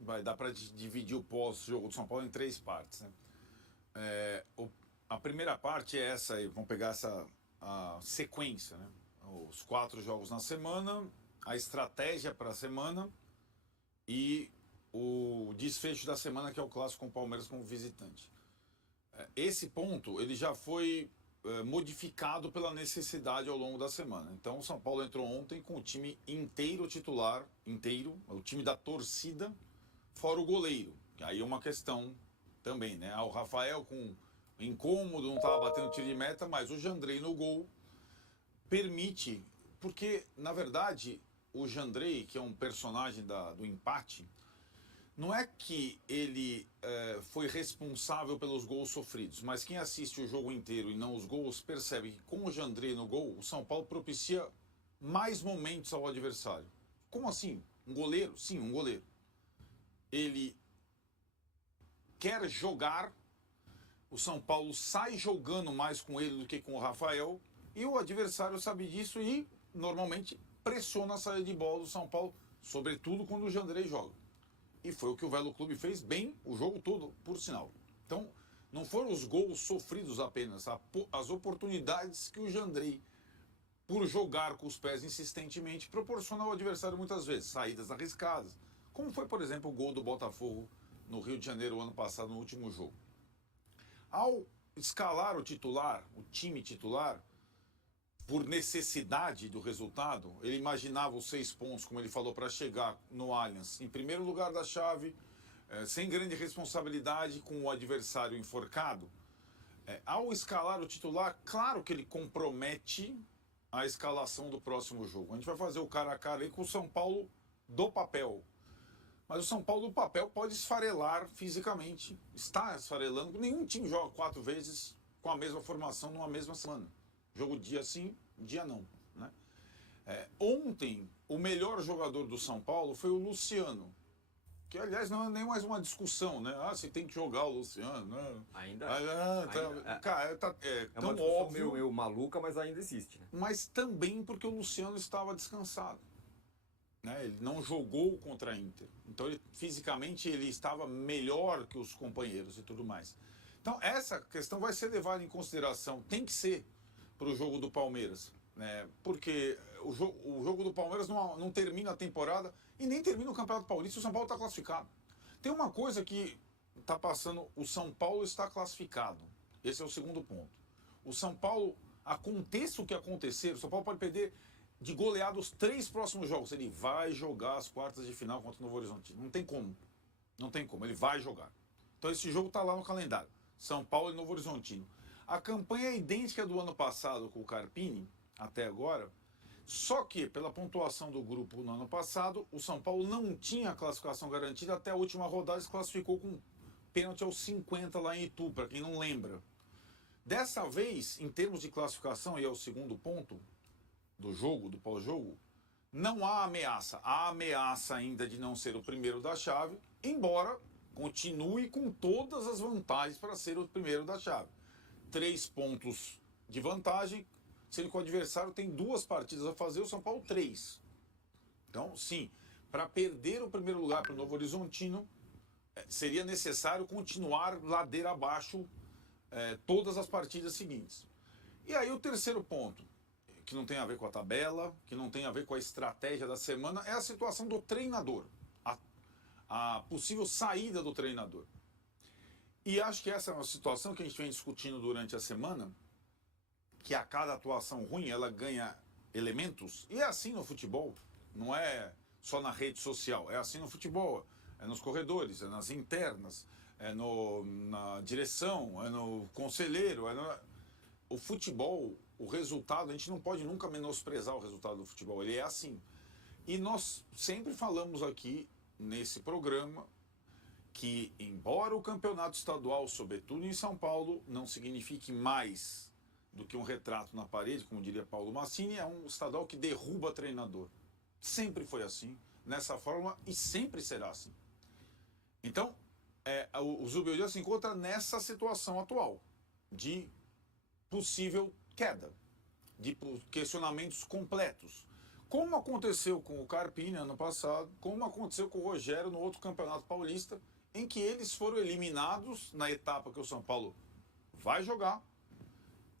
Vai dar para dividir o pós-jogo do São Paulo em três partes, né? A primeira parte é essa aí, vamos pegar a sequência, né? Os 4 jogos na semana, a estratégia para a semana e o desfecho da semana, que é o clássico com o Palmeiras como visitante. Esse ponto ele já foi modificado pela necessidade ao longo da semana. Então o São Paulo entrou ontem com o time inteiro titular, o time da torcida, fora o goleiro. Aí é uma questão também, né? O Rafael com incômodo, não estava batendo tiro de meta, mas o Jandrei no gol permite, porque na verdade o Jandrei, que é um personagem do empate, não é que ele foi responsável pelos gols sofridos, mas quem assiste o jogo inteiro e não os gols percebe que com o Jandrei no gol, o São Paulo propicia mais momentos ao adversário. Como assim? Um goleiro? Sim, um goleiro. Ele quer jogar, o São Paulo sai jogando mais com ele do que com o Rafael, e o adversário sabe disso e normalmente pressiona a saída de bola do São Paulo, sobretudo quando o Jandrei joga. E foi o que o Velo Clube fez bem o jogo todo, por sinal. Então, não foram os gols sofridos apenas, as oportunidades que o Jandrei, por jogar com os pés insistentemente, proporciona ao adversário muitas vezes, saídas arriscadas. Como foi, por exemplo, o gol do Botafogo no Rio de Janeiro ano passado, no último jogo. Ao escalar o time titular, por necessidade do resultado, ele imaginava os 6 pontos, como ele falou, para chegar no Allianz em primeiro lugar da chave, sem grande responsabilidade, com o adversário enforcado. Ao escalar o titular, claro que ele compromete a escalação do próximo jogo. A gente vai fazer o cara a cara aí com o São Paulo do papel. Mas o São Paulo do papel pode esfarelar fisicamente. Está esfarelando. Nenhum time joga 4 vezes com a mesma formação numa mesma semana. Jogo dia sim, dia não. Né? Ontem, o melhor jogador do São Paulo foi o Luciano. Que, aliás, não é nem mais uma discussão, né? Você tem que jogar o Luciano, né? Ainda cara, é tão uma discussão óbvio. meio maluca, mas ainda existe, né? Mas também porque o Luciano estava descansado. Né? Ele não jogou contra a Inter. Então, fisicamente, ele estava melhor que os companheiros e tudo mais. Então, essa questão vai ser levada em consideração. Tem que ser para o jogo do Palmeiras. Né? Porque o jogo do Palmeiras não termina a temporada e nem termina o Campeonato Paulista. O São Paulo está classificado. Tem uma coisa que está passando. O São Paulo está classificado. Esse é o segundo ponto. O São Paulo, aconteça o que acontecer, o São Paulo pode perder de goleada os 3 próximos jogos. Ele vai jogar as quartas de final contra o Novo Horizonte. Não tem como. Não tem como. Ele vai jogar. Então esse jogo está lá no calendário. São Paulo e Novo Horizontino. A campanha é idêntica do ano passado com o Carpini, até agora. Só que, pela pontuação do grupo no ano passado, o São Paulo não tinha a classificação garantida até a última rodada. Se classificou com pênalti aos 50 lá em Itu, para quem não lembra. Dessa vez, em termos de classificação, e é o segundo ponto do jogo, do pós-jogo, não há ameaça. Há ameaça ainda de não ser o primeiro da chave, embora continue com todas as vantagens para ser o primeiro da chave. 3 pontos de vantagem, sendo que o adversário tem 2 partidas a fazer, o São Paulo 3. Então, sim, para perder o primeiro lugar para o Novo Horizontino, seria necessário continuar ladeira abaixo todas as partidas seguintes. E aí o terceiro ponto, que não tem a ver com a tabela, que não tem a ver com a estratégia da semana, é a situação do treinador, a possível saída do treinador. E acho que essa é uma situação que a gente vem discutindo durante a semana, que a cada atuação ruim ela ganha elementos, e é assim no futebol, não é só na rede social, é assim no futebol, é nos corredores, é nas internas, é na direção, é no conselheiro, o futebol, o resultado, a gente não pode nunca menosprezar o resultado do futebol, ele é assim. E nós sempre falamos aqui nesse programa que, embora o campeonato estadual, sobretudo em São Paulo, não signifique mais do que um retrato na parede, como diria Paulo Massini, é um estadual que derruba treinador. Sempre foi assim, nessa forma, e sempre será assim. Então, o Zubeldia se encontra nessa situação atual, de possível queda, de questionamentos completos. Como aconteceu com o Carpini ano passado, como aconteceu com o Rogério no outro Campeonato Paulista, em que eles foram eliminados na etapa que o São Paulo vai jogar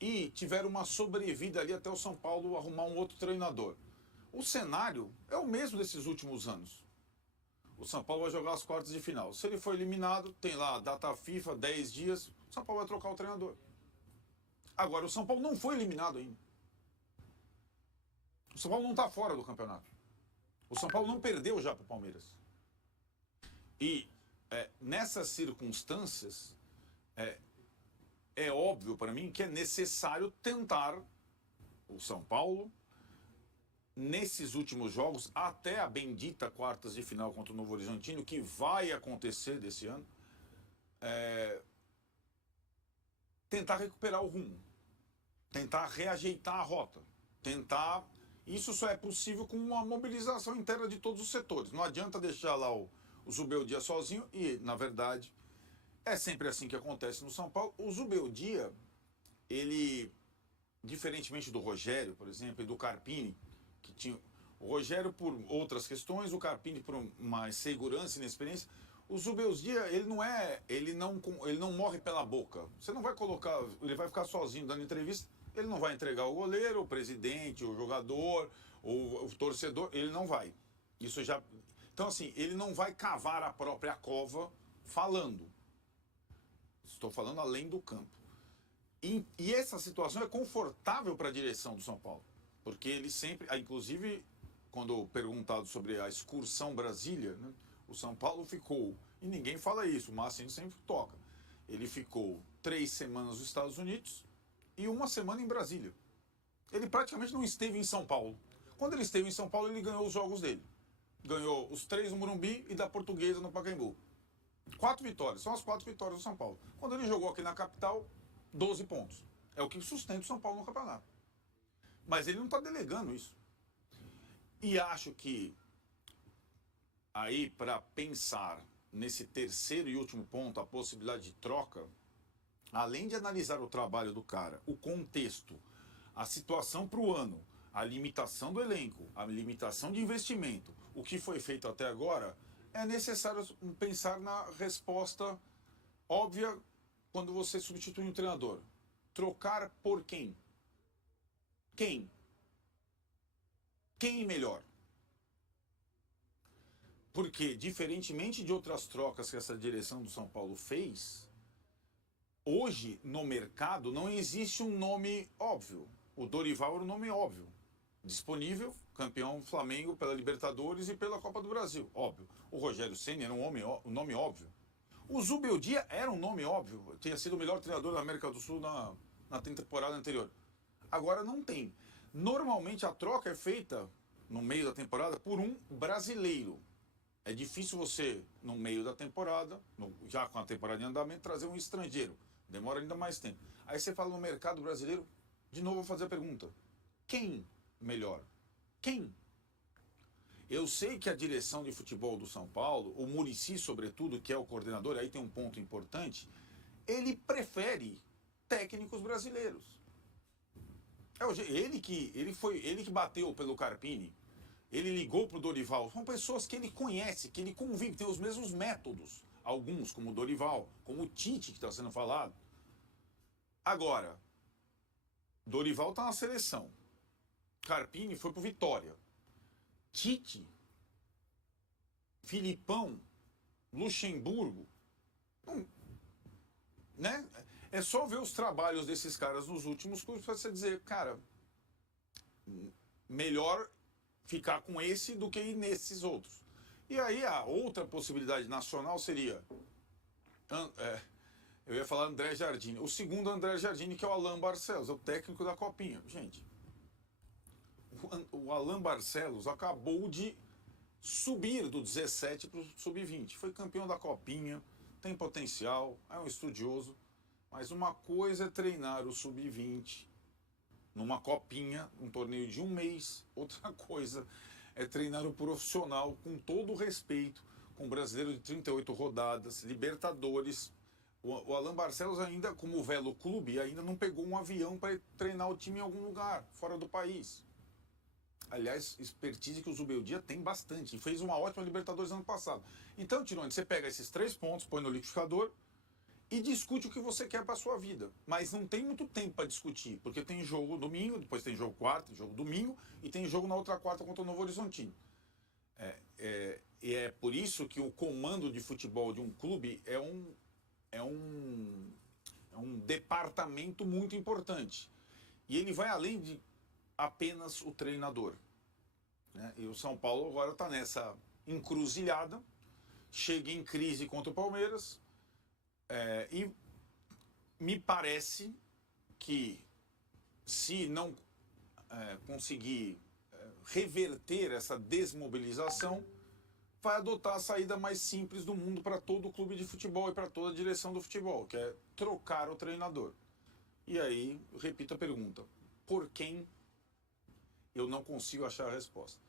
e tiveram uma sobrevida ali até o São Paulo arrumar um outro treinador. O cenário é o mesmo desses últimos anos. O São Paulo vai jogar as quartas de final. Se ele for eliminado, tem lá a data FIFA, 10 dias, o São Paulo vai trocar o treinador. Agora, o São Paulo não foi eliminado ainda. O São Paulo não está fora do campeonato. O São Paulo não perdeu já para o Palmeiras. E nessas circunstâncias, é óbvio para mim que é necessário tentar o São Paulo, nesses últimos jogos, até a bendita quartas de final contra o Novo Horizontino, que vai acontecer desse ano, tentar recuperar o rumo, tentar reajeitar a rota, tentar... Isso só é possível com uma mobilização interna de todos os setores. Não adianta deixar lá o Zubeldia sozinho e, na verdade, é sempre assim que acontece no São Paulo. O Zubeldia, ele, diferentemente do Rogério, por exemplo, e do Carpini, que tinha o Rogério por outras questões, o Carpini por uma segurança e inexperiência, o Zubeldia, ele não morre pela boca. Você não vai colocar, ele vai ficar sozinho dando entrevista, ele não vai entregar o goleiro, o presidente, o jogador, o torcedor, ele não vai. Isso já... Então, assim, ele não vai cavar a própria cova falando. Estou falando além do campo. E essa situação é confortável para a direção do São Paulo. Porque ele sempre, inclusive, quando perguntado sobre a excursão Brasília, né, o São Paulo ficou, e ninguém fala isso, o Márcio sempre toca, ele ficou 3 semanas nos Estados Unidos e 1 semana em Brasília. Ele praticamente não esteve em São Paulo. Quando ele esteve em São Paulo, ele ganhou os jogos dele. Ganhou os 3 no Morumbi e da Portuguesa no Pacaembu. 4 vitórias, são as 4 vitórias do São Paulo. Quando ele jogou aqui na capital, 12 pontos. É o que sustenta o São Paulo no campeonato. Mas ele não está delegando isso. E acho que aí, para pensar nesse terceiro e último ponto, a possibilidade de troca, além de analisar o trabalho do cara, o contexto, a situação para o ano, a limitação do elenco, a limitação de investimento, o que foi feito até agora, é necessário pensar na resposta óbvia quando você substitui um treinador. Trocar por quem? Quem? Quem melhor? Porque, diferentemente de outras trocas que essa direção do São Paulo fez, hoje, no mercado, não existe um nome óbvio. O Dorival era um nome óbvio. Disponível, campeão Flamengo pela Libertadores e pela Copa do Brasil, óbvio. O Rogério Ceni era um nome óbvio. O Zubeldia era um nome óbvio. Tinha sido o melhor treinador da América do Sul na temporada anterior. Agora não tem. Normalmente a troca é feita no meio da temporada por um brasileiro. É difícil você, no meio da temporada, já com a temporada em andamento, trazer um estrangeiro. Demora ainda mais tempo. Aí você fala no mercado brasileiro, de novo vou fazer a pergunta. Quem melhor? Quem? Eu sei que a direção de futebol do São Paulo, o Muricy, sobretudo, que é o coordenador, aí tem um ponto importante, ele prefere técnicos brasileiros. Ele que bateu pelo Carpini, ele ligou para o Dorival. São pessoas que ele conhece, que ele convive, tem os mesmos métodos. Alguns, como o Dorival, como o Tite, que está sendo falado. Agora, Dorival está na seleção. Carpini foi para o Vitória. Tite, Filipão, Luxemburgo, né? É só ver os trabalhos desses caras nos últimos clubes para você dizer, cara, melhor ficar com esse do que ir nesses outros. E aí a outra possibilidade nacional seria, eu ia falar André Jardine, o segundo André Jardine, que é o Alain Barcelos, é o técnico da Copinha. Gente, o Alain Barcelos acabou de subir do 17 para o sub-20. Foi campeão da Copinha, tem potencial, é um estudioso. Mas uma coisa é treinar o sub-20 numa Copinha, um torneio de 1 mês. Outra coisa é treinar o profissional com todo o respeito, com o brasileiro de 38 rodadas, Libertadores. O Alain Barcelos ainda, como o Velo Clube, ainda não pegou um avião para treinar o time em algum lugar, fora do país. Aliás, expertise que o Zubeldia tem bastante. E fez uma ótima Libertadores ano passado. Então, Tirone, você pega esses 3 pontos, põe no liquidificador e discute o que você quer para sua vida. Mas não tem muito tempo para discutir, porque tem jogo domingo, depois tem jogo quarta, jogo domingo, e tem jogo na outra quarta contra o Novo Horizontino. E é por isso que o comando de futebol de um clube é um departamento muito importante. E ele vai além de apenas o treinador, né? E o São Paulo agora está nessa encruzilhada, chega em crise contra o Palmeiras, e me parece que se não conseguir reverter essa desmobilização, vai adotar a saída mais simples do mundo para todo o clube de futebol e para toda a direção do futebol, que é trocar o treinador. E aí, eu repito a pergunta, por quem? Eu não consigo achar a resposta.